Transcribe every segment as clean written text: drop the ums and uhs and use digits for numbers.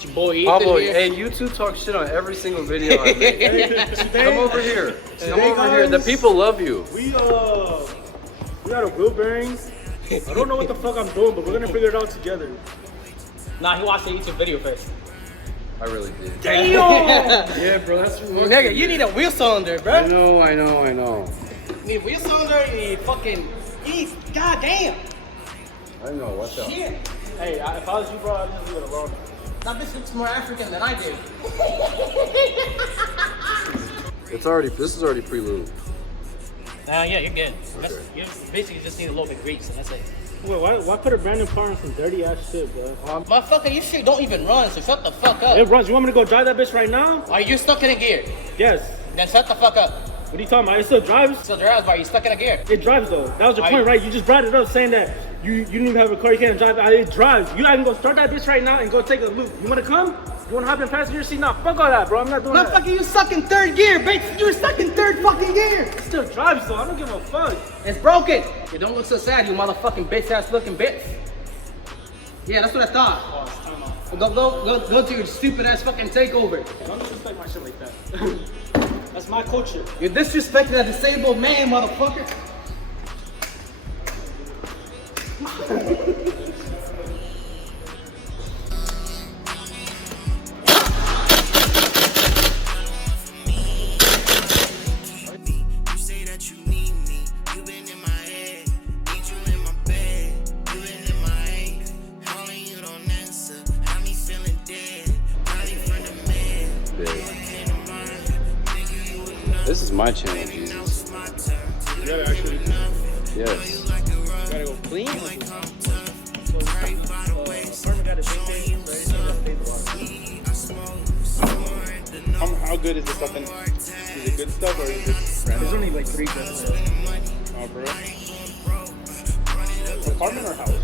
It's your boy Ethan Pablo, here. hey, you two talk shit on every single video I make. Come over here. Come over here. The people love you. We got a wheel bearing. I don't know what the fuck I'm doing, but we're gonna figure it out together. Nah, he watched the YouTube video first. I really did. Damn! Yeah, bro, that's Nigga, you need a wheel cylinder, bro. I know. You need a wheel cylinder, you need goddamn. I know, watch out. Shit. Hey, if I was you, bro, I'd just leave it alone. That bitch looks more African than I do. This is already pre-lubed. Yeah, you're good. You basically just need a little bit of grease, and that's it. Wait, why put a brand new car on some dirty ass shit, bro? Motherfucker, your shit don't even run, so shut the fuck up. It runs. You want me to go drive that bitch right now? Are you stuck in a gear? Yes. Then shut the fuck up. What are you talking about? It still drives? So drives, but are you stuck in a gear? It drives though. That was your point, right? You just brought it up saying that you didn't even have a car, you can't drive. It drives. I can go start that bitch right now and go take a loop. You wanna come? You wanna hop in passenger seat? Nah, fuck all that, bro. I'm not doing that. Motherfucker, you stuck in third gear, bitch. You're stuck in third fucking gear. It still drives though. I don't give a fuck. It's broken. You don't look so sad, you motherfucking bitch ass looking bitch. Yeah, that's what I thought. Go to your stupid ass fucking takeover. Don't disrespect my shit like that. That's my culture. You're disrespecting a disabled man, motherfucker. This is my channel, Jesus. You gotta actually. Yes. You gotta go clean. How good is the stuff? Is it good stuff or is it random? There's only like 3 good stuff. Oh, bro. Apartment or house?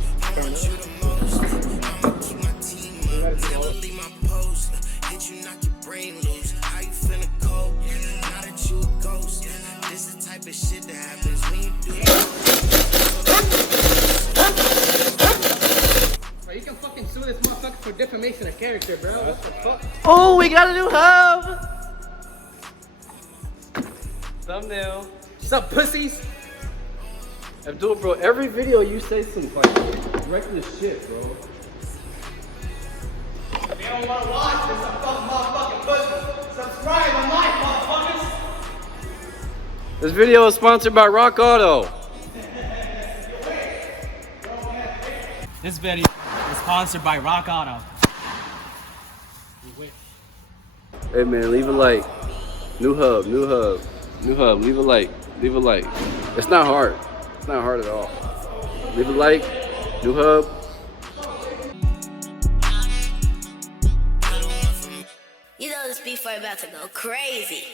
Bro, you can fucking sue this motherfucker for defamation of character, bro. What the fuck? Oh, we got a new hub. Thumbnail. What's up, pussies? Abdul, bro, every video you say some like reckless shit, bro. If you don't want to watch this, I'm fucking motherfucking pussy. Subscribe on my motherfuckers. This video is sponsored by Rock Auto. This video is sponsored by Rock Auto. Hey man, leave a like. New hub. Leave a like. It's not hard. It's not hard at all. Leave a like. New hub. You know this beef fight about to go crazy.